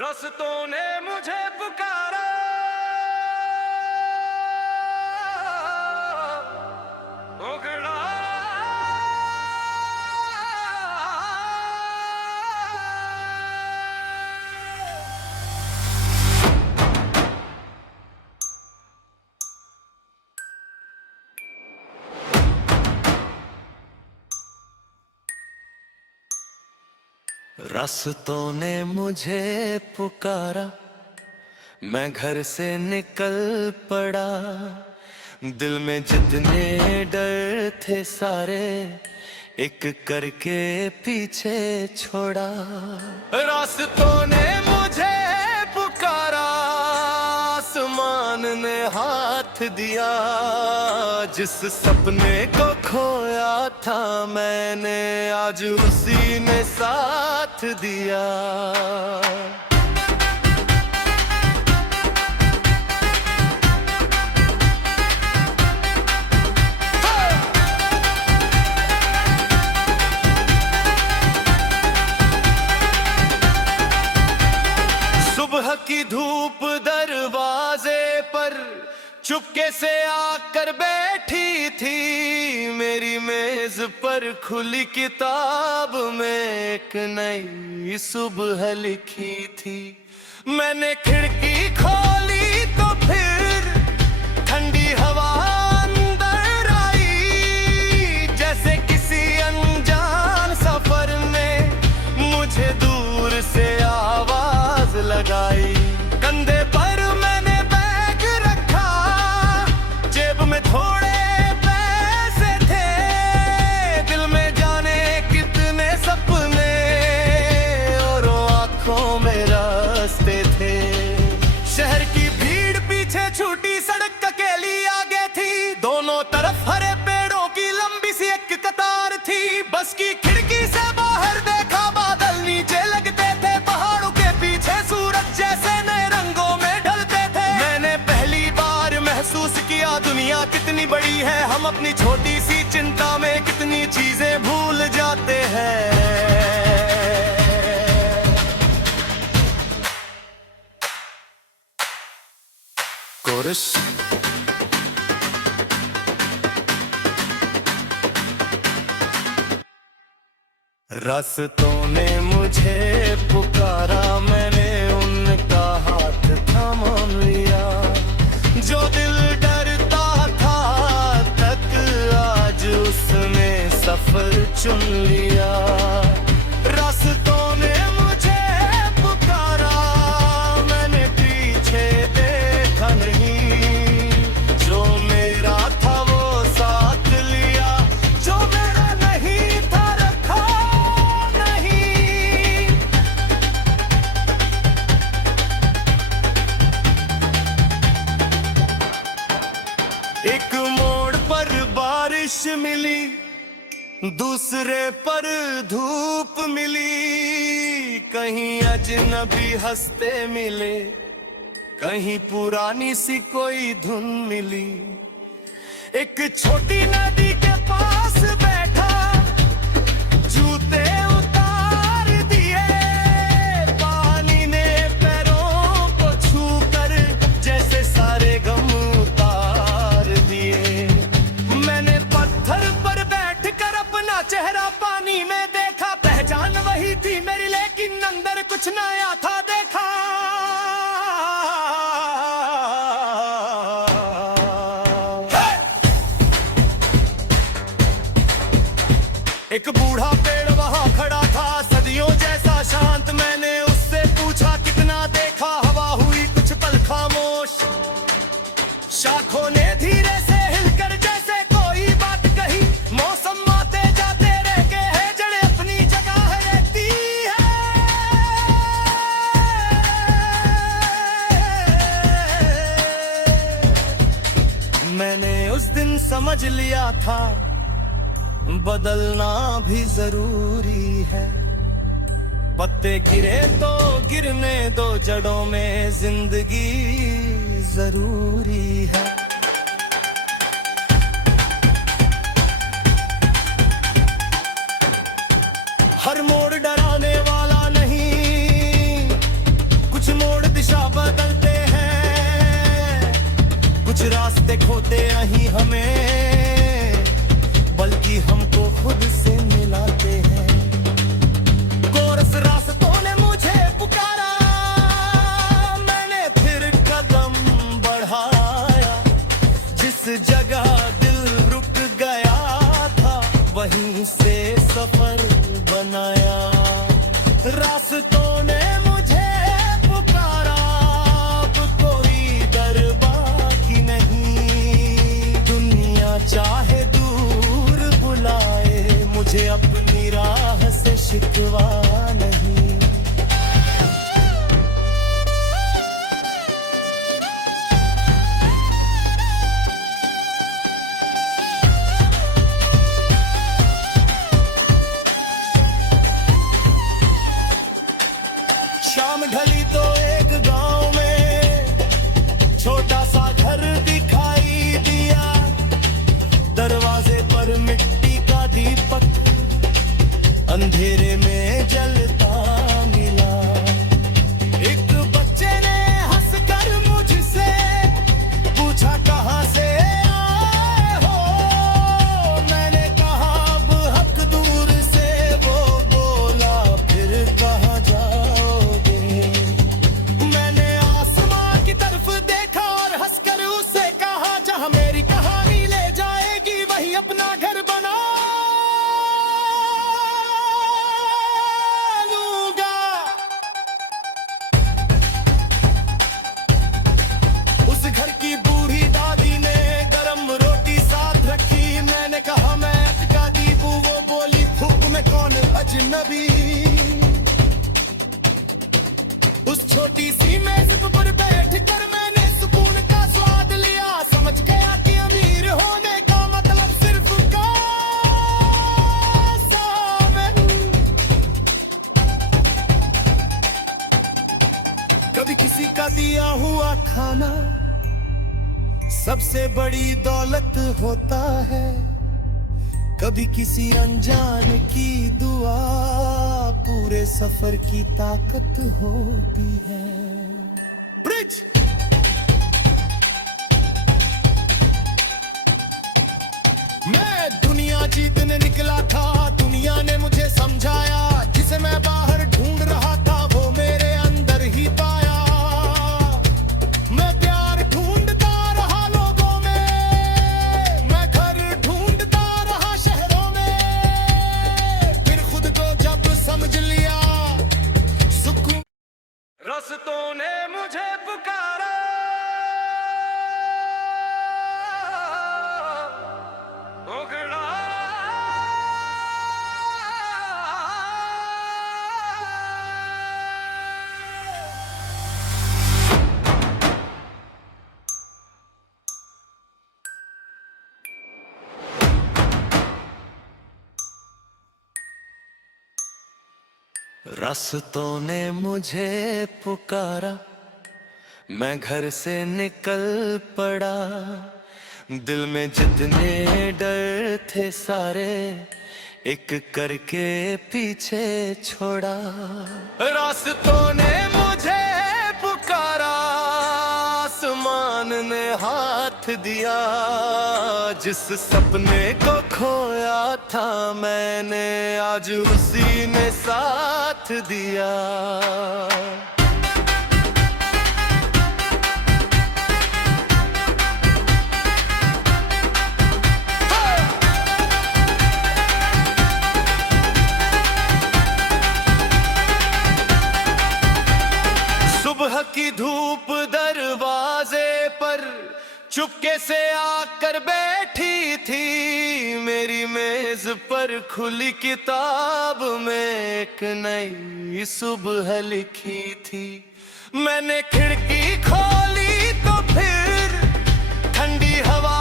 रस्तों ने मुझे पुकारा, उगड़ा रास्तों ने मुझे पुकारा, मैं घर से निकल पड़ा। दिल में जितने डर थे सारे एक करके पीछे छोड़ा। रास्तों ने मुझे पुकारा, आसमान ने हाथ दिया। जिस सपने को खोया था मैंने, आज उसी ने साथ दिया। सुबह की धूप दरवाजे पर चुपके से आकर बैठी थी। मेरी मेज पर खुली किताब में एक नई सुबह लिखी थी। मैंने खिड़की खोली तो फिर ठंडी हवा अंदर आई। जैसे किसी अनजान सफर ने मुझे दूर से आवाज लगाई। कंधे पर मैंने बैग रखा, जेब में थोड़े पैसे थे। दिल में जाने कितने सपने और आंखों में रास्ते थे। शहर की भीड़ पीछे छूटी, सड़क अकेली आगे थी। दोनों तरफ हरे पेड़ों की लंबी सी एक कतार थी। बस की खिड़की से बाहर देखा, बादल नीचे लगते थे। पहाड़ों के पीछे सूरज जैसे नए रंगों में ढलते थे। मैंने पहली बार महसूस किया दुनिया कितनी बड़ी है। हम अपनी छोटी सी चिंता में कितनी चीजें भूल जाते हैं। कोरस रास्तों ने मुझे पुकारा, मैंने उनका हाथ थाम लिया। जो दिल डरता था तक आज उसने सफर चुन लिया। रास्तों ने मुझे पुकारा, मैंने पीछे देखा नहीं। जो मेरा था वो साथ लिया, जो मेरा नहीं था रखा नहीं। एक मोड़ पर बारिश मिली, दूसरे पर धूप मिली। कहीं अजनबी हंसते मिले, कहीं पुरानी सी कोई धुन मिली। एक छोटी नदी के पास बैठा, जूते उतार दिए। पानी ने पैरों को छूकर जैसे सारे गम उतार दिए। मैंने पत्थर पर बैठकर अपना चेहरा पानी में देखा। पहचान वही थी मेरी, लेकिन अंदर कुछ नया था देखा। एक बूढ़ा पेड़ वहां खड़ा था, सदियों जैसा शांत। मैंने उससे पूछा कितना देखा। हवा हुई कुछ पल खामोश, शाखों ने धीरे से हिलकर जैसे कोई बात कही। मौसम आते जाते रहते हैं, जड़ें अपनी जगह रहती है। मैंने उस दिन समझ लिया था बदलना भी जरूरी है। पत्ते गिरे तो गिरने दो, जड़ों में जिंदगी जरूरी है। हर मोड़ डराने वाला नहीं, मुझे अपनी राह से शिकवा नहीं। शाम ढली तो एक गांव में छोटा सा घर दिखाई दिया। दरवाजे पर मिट्टी का दीपक अंधेरे में जलता मिला। एक बच्चे ने हंसकर मुझसे पूछा कहाँ से आए हो। मैंने कहा अब हक दूर से। वो बोला फिर कहाँ जाओगे। मैंने आसमां की तरफ देखा और हंसकर उससे कहा जहाँ मेरी कहानी ले जाएगी वही अपना घर बना लूंगा। उस घर की बूढ़ी दादी ने गरम रोटी साथ रखी। मैंने कहा मैं अटका दीपू। वो बोली फूक में कौन अजनबी। उस छोटी सी मेज पर बैठ कर मैंने सुकून का स्वाद लिया। समझ गया कि अमीर होने का मतलब सिर्फ कभी किसी का दिया हुआ खाना सबसे बड़ी दौलत होता है। कभी किसी अनजान की दुआ पूरे सफर की ताकत होती है। ब्रिज मैं दुनिया जीतने निकला था। दुनिया ने मुझे समझाया जिसे मैं बाहर ढूंढ रहा था वो मेरे अंदर ही पाया। मैं प्यार ढूंढता रहा लोगों में। मैं घर ढूंढता रहा शहरों में। फिर खुद को जब समझ लिया सुकून। रास्तों ने मुझे पुकारा। उगड़ा रास्तों ने मुझे पुकारा। मैं घर से निकल पड़ा। दिल में जितने डर थे सारे एक करके पीछे छोड़ा। रास्तों ने मुझे पुकारा। आसमान ने हाथ दिया। जिस सपने को खोया था मैंने आज उसी ने साथ दिया। सुबह की धूप दरवाजे पर चुपके से आकर बैठी थी। मेरी मेज पर खुली किताब में एक नई सुबह लिखी थी। मैंने खिड़की खोली तो फिर ठंडी हवा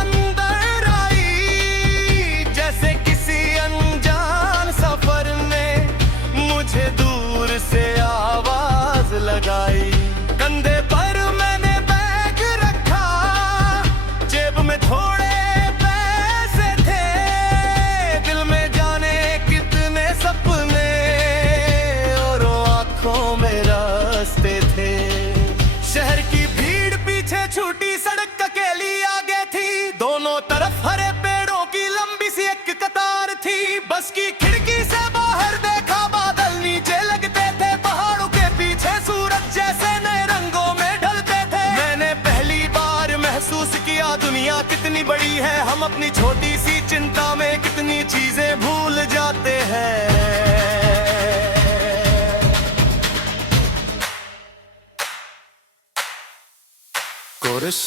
अंदर आई। जैसे किसी अनजान सफर ने मुझे दूर से आवाज लगाई। कंधे पर मैंने बैग रखा। जेब में थोड़े पैसे थे। दिल में जाने कितने सपने और आंखों में रास्ते थे। शहर की भीड़ पीछे छूटी सड़क अकेली आगे थी। दोनों तरफ हरे पेड़ों की लंबी सी एक कतार थी। बस की खिड़की से बाहर देखा बादल नीचे लगते थे। पहाड़ों के पीछे सूरज जैसे नए रंगों में ढलते थे। मैंने पहली बार महसूस किया दुनिया कितनी बड़ी है। हम अपनी छोटी सी चिंता में कितनी चीजें भूल जाते हैं। कोरस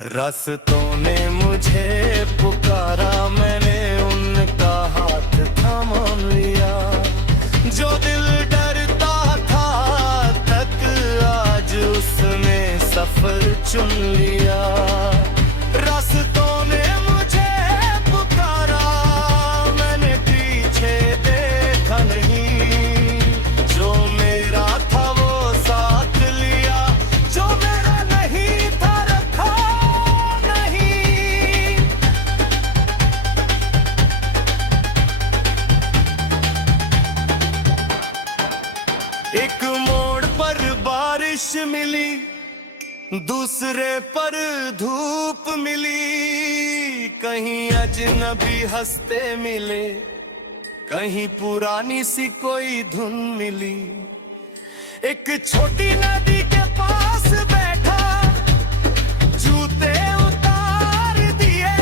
रास्तों ने मुझे पुकारा, मैंने उनका हाथ थामा लिया। जो दिल डरता था तक आज उसने सफर चुन लिया। रास्तों ने मुझे पुकारा, मैंने पीछे देखा नहीं। जो मेरा था वो साथ लिया, जो मेरा नहीं था रखा नहीं। एक मोड़ पर बारिश मिली, दूसरे पर धूप मिली। कहीं अजनबी हंसते मिले, कहीं पुरानी सी कोई धुन मिली। एक छोटी नदी के पास बैठा, जूते उतार दिए।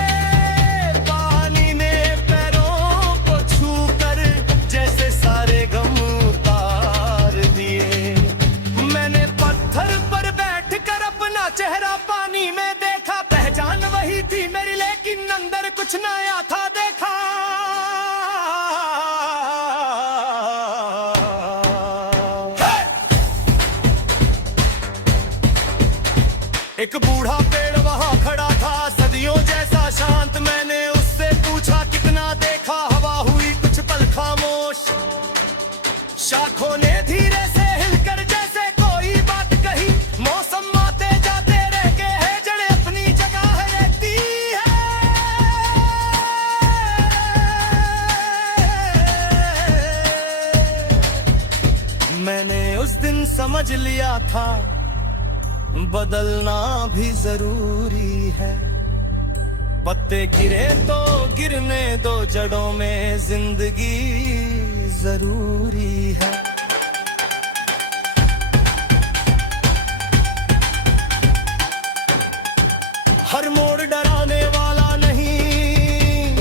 पानी ने पैरों को छूकर जैसे सारे गम उतार दिए। मैंने पत्थर पर बैठकर अपना चेहरा पानी में देखा। पहचान वही थी मेरी, लेकिन अंदर कुछ नया था देखा। एक बूढ़ा पेड़ वहां खड़ा था, सदियों जैसा शांत। मैंने उससे पूछा कितना देखा, हवा हुई कुछ पल खामोश। शाखों ने धीरे से हिलकर जैसे कोई बात कही। मौसम आते जाते रह के है, जड़ें अपनी जगह रहती है। मैंने उस दिन समझ लिया था, बदलना भी जरूरी है। पत्ते गिरे तो गिरने दो, जड़ों में जिंदगी जरूरी है। हर मोड़ डराने वाला नहीं,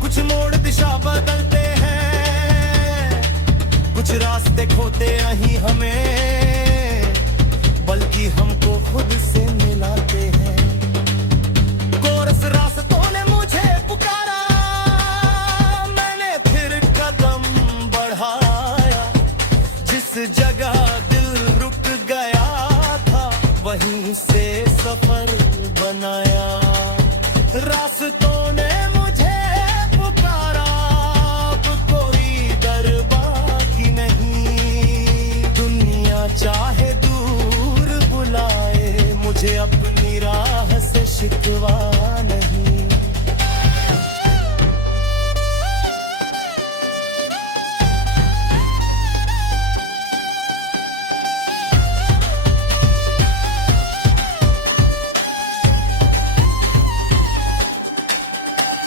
कुछ मोड़ दिशा बदलते हैं। कुछ रास्ते खोते नहीं हमें, बल्कि हमको खुद से मिलाते हैं। कोरस रास्तों ने मुझे पुकारा, मैंने फिर कदम बढ़ाया। जिस जगह दिल रुक गया था, वहीं से सफर बनाया। रास्तों ने मुझे पुकारा, अब कोई डर बाकी नहीं। दुनिया चाहे बुलाए, मुझे अपनी राह से शिकवा नहीं।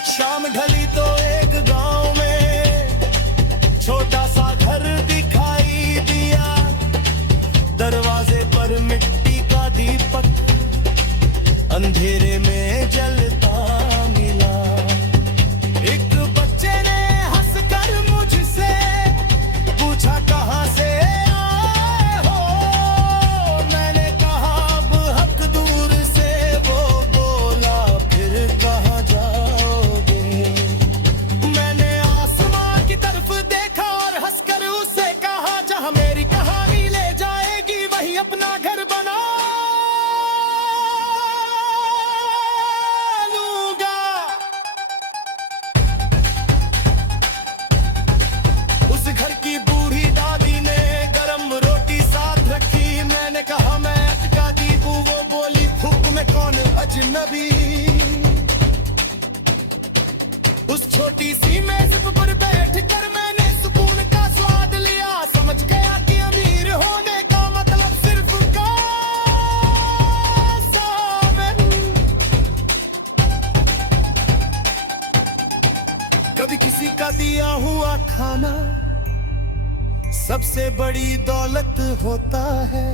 शाम ढली तो एक गांव में छोटा सा घर दिखाई दिया। दरवाजे पर मिट्टी का दीपक अंधेरे में जलता मिला। एक बच्चे ने हंसकर मुझसे पूछा, कहाँ से आए हो? मैंने कहा अब हक दूर से। वो बोला, फिर कहाँ जाओगे? मैंने आसमां की तरफ देखा और हंसकर उससे कहा, जहाँ मेरी कहानी ले जाएगी वही अपना घर बना लूंगा। उस घर की बूढ़ी दादी ने गरम रोटी साथ रखी। मैंने कहा, मैं अटका दीपू। वो बोली, फूक में कौन अजनबी? उस छोटी सी मेज पर बैठ कर मैंने सुकून का स्वाद लिया। समझ गया कि अमीर होने का मतलब सिर्फ कभी किसी का दिया हुआ खाना सबसे बड़ी दौलत होता है।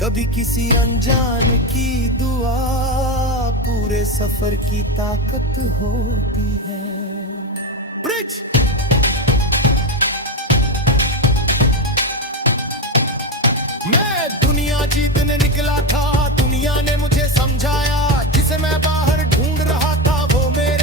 कभी किसी अनजान की दुआ पूरे सफर की ताकत होती है। ब्रिज मैं दुनिया जीतने निकला था, दुनिया ने मुझे समझाया, जिसे मैं बाहर ढूंढ रहा था वो मेरे